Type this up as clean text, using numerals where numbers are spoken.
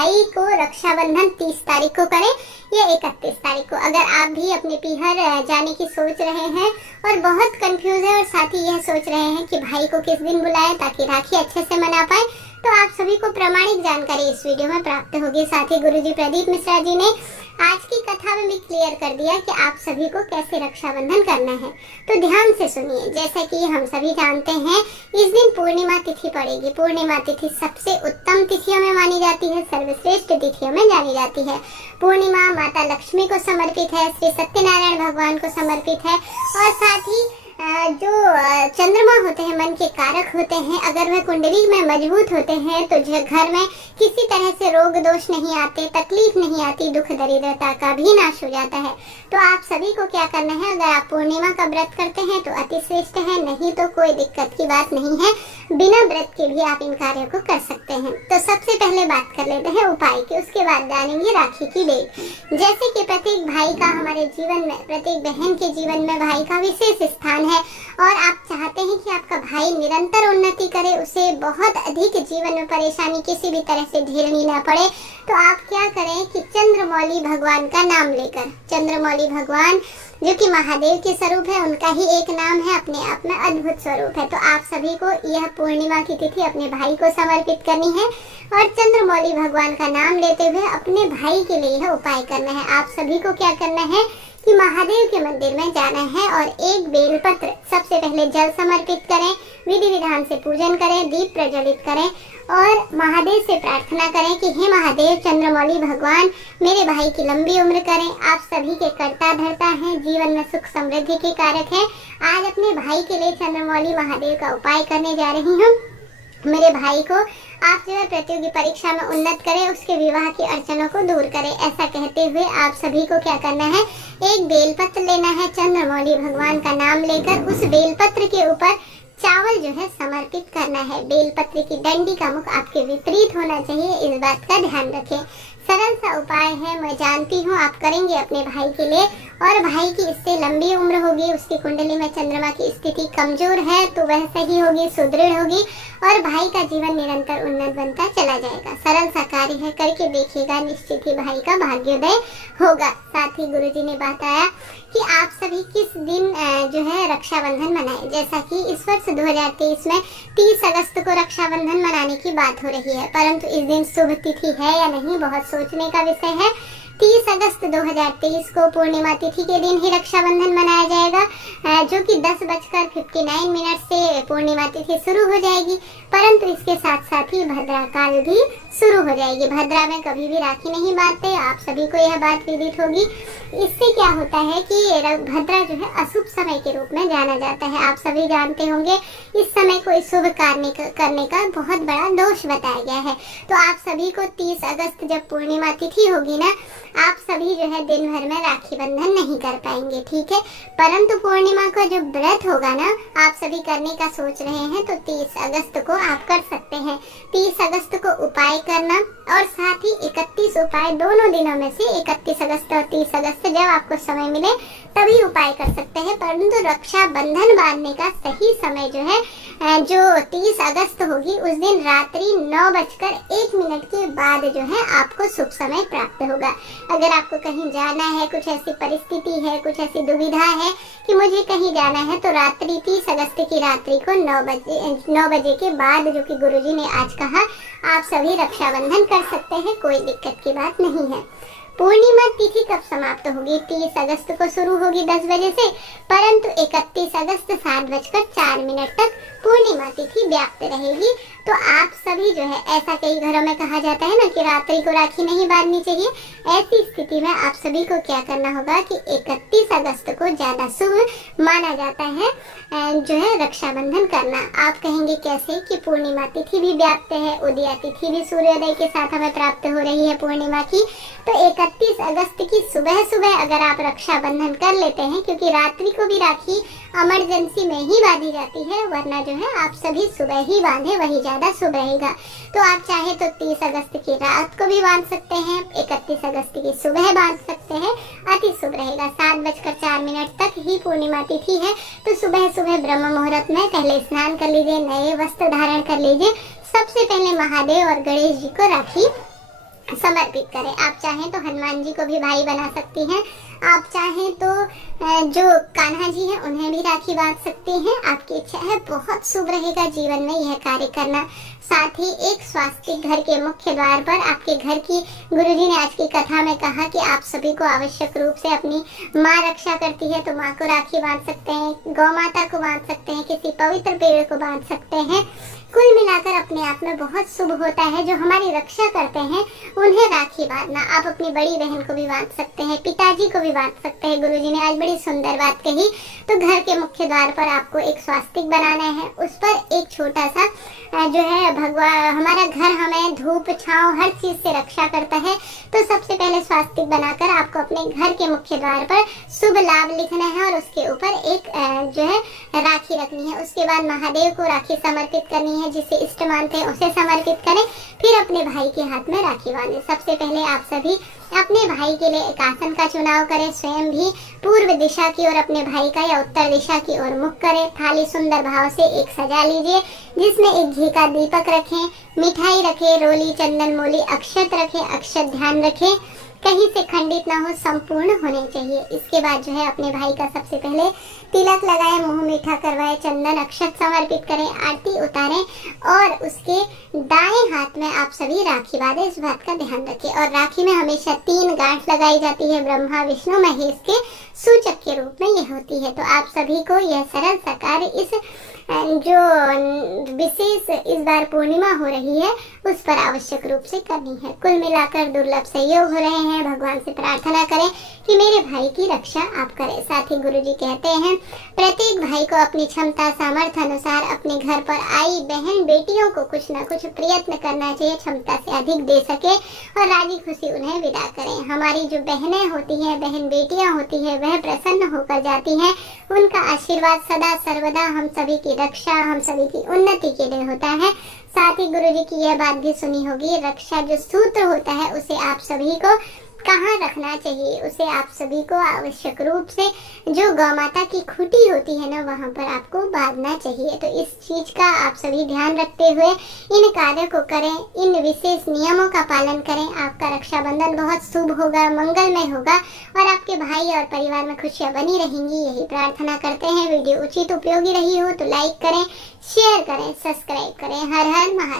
भाई को रक्षाबंधन 30 तारीख को करें या 31 तारीख को। अगर आप भी अपने पीहर जाने की सोच रहे हैं और बहुत कंफ्यूज है और साथ ही यह सोच रहे हैं कि भाई को किस दिन बुलाएं ताकि राखी अच्छे से मना पाए, तो आप सभी को प्रामाणिक जानकारी इस वीडियो में प्राप्त होगी। साथ ही गुरुजी प्रदीप मिश्रा जी ने आज की कथा में भी क्लियर कर दिया कि आप सभी को कैसे रक्षाबंधन करना है, तो ध्यान से सुनिए। जैसा कि हम सभी जानते हैं, इस दिन पूर्णिमा तिथि पड़ेगी। पूर्णिमा तिथि सबसे उत्तम तिथियों में मानी जाती है, सर्वश्रेष्ठ तिथियों में जानी जाती है। पूर्णिमा माता लक्ष्मी को समर्पित है, श्री सत्यनारायण भगवान को समर्पित है और साथ ही जो चंद्रमा होते हैं, मन के कारक होते हैं, अगर वह कुंडली में मजबूत होते हैं तो घर में किसी तरह से रोग दोष नहीं आते, तकलीफ नहीं आती, दुख दरिद्रता का भी नाश हो जाता है। तो आप सभी को क्या करना है, अगर आप पूर्णिमा का व्रत करते हैं तो अति श्रेष्ठ है, नहीं तो कोई दिक्कत की बात नहीं है, बिना व्रत के भी आप इन कार्यों को कर सकते हैं। तो सबसे पहले बात कर लेते हैं उपाय की, उसके बाद जानेंगे राखी की डेट। जैसे कि प्रत्येक भाई का हमारे जीवन में, प्रत्येक बहन के जीवन में भाई का विशेष स्थान है और आप चाहते हैं कि आपका भाई निरंतर उन्नति करे, उसे बहुत अधिक जीवन में परेशानी किसी भी तरह से झेलनी ना पड़े, तो आप क्या करें कि चंद्रमौली भगवान का नाम लेकर, चंद्रमौली भगवान जो कि महादेव के स्वरूप है, उनका ही एक नाम है, अपने आप में अद्भुत स्वरूप है। तो आप सभी को यह पूर्णिमा की तिथि अपने भाई को समर्पित करनी है और चंद्रमौली भगवान का नाम लेते हुए अपने भाई के लिए यह उपाय करना है। आप सभी को क्या करना है कि महादेव के मंदिर में जाना है और एक बेलपत्र सबसे पहले जल समर्पित करें, विधि विधान से पूजन करें, दीप प्रज्वलित करें और महादेव से प्रार्थना करें कि हे महादेव चंद्रमौली भगवान मेरे भाई की लंबी उम्र करें। आप सभी के कर्ता धर्ता हैं, जीवन में सुख समृद्धि के कारक है। आज अपने भाई के लिए चंद्रमौली महादेव का उपाय करने जा रही हूँ। मेरे भाई को आप जो है प्रतियोगी परीक्षा में उन्नत करें, उसके विवाह की अड़चनों को दूर करें। ऐसा कहते हुए आप सभी को क्या करना है, एक बेलपत्र लेना है, चंद्रमौली भगवान का नाम लेकर उस बेलपत्र के ऊपर चावल जो है समर्पित करना है। बेलपत्र की डंडी का मुख आपके विपरीत होना चाहिए, इस बात का ध्यान रखें। सरल सा उपाय है, मैं जानती हूँ आप करेंगे अपने भाई के लिए और भाई की इससे लंबी उम्र होगी, उसकी कुंडली में चंद्रमा की स्थिति कमजोर है तो वह सही होगी, सुदृढ़ होगी और भाई का जीवन निरंतर उन्नत बनता चला जाएगा। सरल सा कार्य है, करके देखिएगा, निश्चित ही भाई का भाग्योदय होगा। साथ ही गुरुजी ने बताया कि आप सभी किस दिन जो है रक्षाबंधन मनाएं। जैसा कि इस वर्ष 2023 में 30 अगस्त को रक्षाबंधन मनाने की बात हो रही है, परंतु इस दिन शुभ तिथि है या नहीं बहुत सोचने का विषय है। 30 अगस्त 2023 को पूर्णिमा तिथि के दिन ही रक्षाबंधन मनाया जाएगा, जो कि 10:59 से पूर्णिमा तिथि शुरू हो जाएगी, परंतु इसके साथ साथ ही भद्रा काल भी शुरू हो जाएगी। भद्रा में कभी भी राखी नहीं बांधते, आप सभी को यह बात विदित होगी। इससे क्या होता है कि भद्रा जो है अशुभ समय के रूप में जाना जाता है। आप सभी जानते होंगे इस समय कोई शुभ कार्य करने का बहुत बड़ा दोष बताया गया है। तो आप सभी को 30 अगस्त जब पूर्णिमा तिथि होगी ना, आप सभी जो है दिन भर में राखी बंधन नहीं कर पाएंगे, ठीक है। परंतु पूर्णिमा का जो व्रत होगा ना, आप सभी करने का सोच रहे हैं तो 30 अगस्त को आप कर सकते हैं। 30 अगस्त को उपाय करना और साथ ही 31 उपाय, दोनों दिनों में से 31 अगस्त और 30 अगस्त जब आपको समय मिले तभी उपाय कर सकते हैं। परंतु रक्षा बंधन बांधने का सही समय जो है, जो 30 अगस्त होगी उस दिन रात्रि 9:01 के बाद जो है आपको शुभ समय प्राप्त होगा। अगर आपको कहीं जाना है, कुछ ऐसी परिस्थिति है, कुछ ऐसी दुविधा है कि मुझे कहीं जाना है, तो रात्रि 30 अगस्त की रात्रि को 9 बजे के बाद, जो कि गुरुजी ने आज कहा, आप सभी रक्षाबंधन कर सकते हैं, कोई दिक्कत की बात नहीं है। पूर्णिमा तिथि कब समाप्त होगी? 30 अगस्त को शुरू होगी 10 बजे से, परंतु 31 अगस्त 7:04 तक पूर्णिमा तिथि व्याप्त रहेगी। तो आप सभी जो है, ऐसा कई घरों में कहा जाता है ना कि रात्रि को राखी नहीं बांधनी चाहिए, ऐसी स्थिति में आप सभी को क्या करना होगा कि 31 अगस्त को ज्यादा शुभ माना जाता है जो है रक्षाबंधन करना। आप कहेंगे कैसे कि पूर्णिमा तिथि भी व्याप्त है, उदया तिथि भी सूर्योदय के साथ हमें प्राप्त हो रही है पूर्णिमा की, तो 31 अगस्त की सुबह सुबह अगर आप रक्षाबंधन कर लेते हैं, क्योंकि रात्रि को भी राखी इमरजेंसी में ही बांधी जाती है, वरना जो है आप सभी सुबह ही बांधे, वही ज्यादा शुभ रहेगा। तो आप चाहे तो 30 अगस्त की रात को भी बांध सकते हैं, 31 अगस्त की सुबह बांध सकते हैं, अति शुभ रहेगा। 7:04 तक ही पूर्णिमा तिथि है, तो सुबह सुबह ब्रह्म मुहूर्त में पहले स्नान कर लीजिए, नए वस्त्र धारण कर लीजिए। सबसे पहले महादेव और गणेश जी को राखी समर्पित करें। आप चाहें तो हनुमान जी को भी भाई बना सकती हैं, आप चाहें तो जो कान्हा जी हैं उन्हें भी राखी बांध सकती हैं। आपकी इच्छा है, बहुत शुभ रहेगा जीवन में यह कार्य करना। साथ ही एक स्वास्तिक घर के मुख्य द्वार पर आपके घर की, गुरुजी ने आज की कथा में कहा कि आप सभी को आवश्यक रूप से अपनी माँ रक्षा करती है, तो माँ को राखी बांध सकते हैं, गौ माता को बांध सकते हैं, किसी पवित्र पेड़ को बांध सकते हैं। कुल मिलाकर अपने आप में बहुत शुभ होता है। जो हमारी रक्षा करते हैं उन्हें राखी बांधना। आप अपनी बड़ी बहन को भी बांध सकते हैं, पिताजी को भी बांध सकते हैं। गुरुजी ने आज बड़ी सुंदर बात कही। तो घर के मुख्य द्वार पर आपको एक स्वास्तिक बनाना है, उस पर एक छोटा सा जो है भगवान, हमारा घर हमें धूप छांव हर चीज से रक्षा करता है। तो सबसे पहले स्वास्तिक बनाकर आपको अपने घर के मुख्य द्वार पर शुभ लाभ लिखना है और उसके ऊपर एक जो है राखी रखनी है। उसके बाद महादेव को राखी समर्पित करनी है, जिसे इष्ट मानते हैं उसे समर्पित करें। फिर अपने भाई के हाथ में राखी बांधें। सबसे पहले आप सभी अपने भाई के लिए एक आसन का चुनाव करें। स्वयं भी पूर्व दिशा की ओर अपने भाई का या उत्तर दिशा की ओर मुख करें। थाली सुंदर भाव से एक सजा लीजिए, जिसमें एक घी का दीपक रखें, मिठाई रखें, रोली, चंदन, मूली, अक्षत रखें। अक्षत ध्यान रखें कहीं से खंडित ना हो, संपूर्ण होने चाहिए। इसके बाद जो है अपने भाई का सबसे पहले तिलक लगाएं, मुंह मीठा करवाएं, चंदन अक्षत समर्पित करें, आरती उतारें और उसके दाएं हाथ में आप सभी राखी बांधें। इस बात का ध्यान रखें। और राखी में हमेशा 3 गांठ लगाई जाती है। ब्रह्मा, विष्णु, महेश के सूचक के रूप में यह होती है। तो आप सभी को यह सरल सा कार्य, इस जो विशेष इस बार पूर्णिमा हो रही है उस पर आवश्यक रूप से करनी है। कुल मिलाकर दुर्लभ सहयोग हो रहे हैं। भगवान से प्रार्थना करें कि मेरे भाई की रक्षा आप करें। साथ ही गुरुजी कहते हैं, प्रत्येक भाई को अपनी क्षमता सामर्थ्य अनुसार अपने घर पर आई बहन बेटियों को कुछ न कुछ प्रयत्न करना चाहिए, क्षमता से अधिक दे सके और राजी खुशी उन्हें विदा करें। हमारी जो बहनें होती हैं, बहन बेटियां होती है, वह प्रसन्न होकर जाती हैं। उनका आशीर्वाद सदा सर्वदा हम सभी की रक्षा, हम सभी की उन्नति के लिए होता है। साथ ही गुरुजी की यह बात भी सुनी होगी, रक्षा जो सूत्र होता है उसे आप सभी को कहाँ रखना चाहिए, उसे आप सभी को आवश्यक रूप से जो गौ माता की खूंटी होती है ना, वहाँ पर आपको बांधना चाहिए। तो इस चीज का आप सभी ध्यान रखते हुए इन कार्यों को करें, इन विशेष नियमों का पालन करें। आपका रक्षाबंधन बहुत शुभ होगा, मंगलमय होगा और आपके भाई और परिवार में खुशियाँ बनी रहेंगी, यही प्रार्थना करते हैं। वीडियो उचित उपयोगी रही हो तो लाइक करें, शेयर करें, सब्सक्राइब करें। हर हर महादेव।